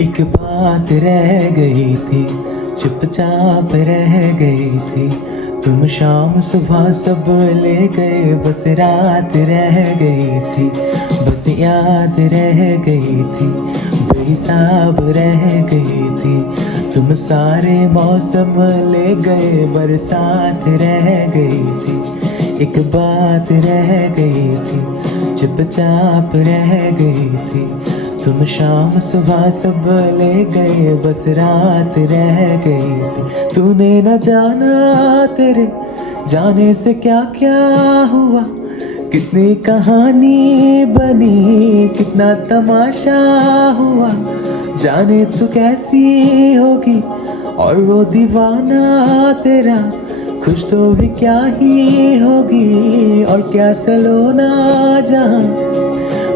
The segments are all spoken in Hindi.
एक बात रह गई थी, चुपचाप रह गई थी। तुम शाम सुबह सब ले गए, बस रात रह गई थी। बस याद रह गई थी, बेहिसाब रह गई थी। तुम सारे मौसम ले गए, बरसात रह गई थी। एक बात रह गई थी, चुपचाप रह गई थी। तुम शाम सुबह सब ले गए, बस रात रह गई थी। तूने न जाना तेरे जाने से क्या क्या हुआ, कितनी कहानी बनी, कितना तमाशा हुआ। जाने तू कैसी होगी और वो दीवाना तेरा, खुश तो भी क्या ही होगी और क्या सलोना जहां।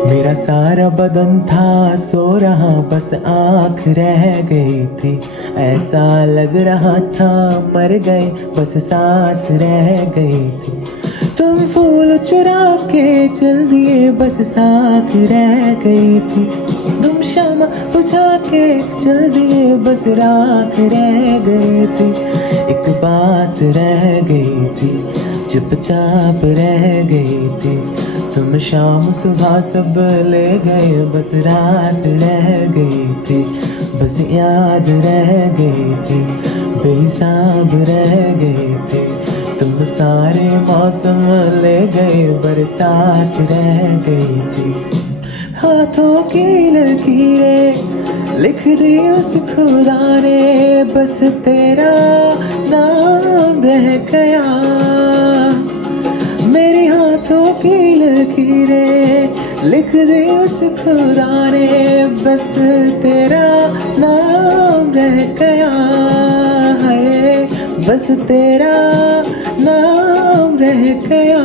मेरा सारा बदन था सो रहा, बस आँख रह गई थी। ऐसा लग रहा था मर गए, बस सांस रह गई थी। तुम फूल चुरा के चल दिए, बस साथ रह गई थी। तुम शम्मा बुझा के चल दिए, बस रात रह गई थी। एक बात रह गई थी, चुपचाप रह गई थी। तुम शाम सुबह सब ले गए, बस रात रह गई थी। बस याद रह गई थी, बेहिसाब रह गई थी। तुम सारे मौसम ले गए, बरसात रह गई थी। हाथों की लकीरें लिख दी उस खुदा ने, बस तेरा नाम रह गया। मेरे हाथों की लकीरें लिख दी उस खुदा ने, बस तेरा नाम रह गया है। बस तेरा नाम रह गया।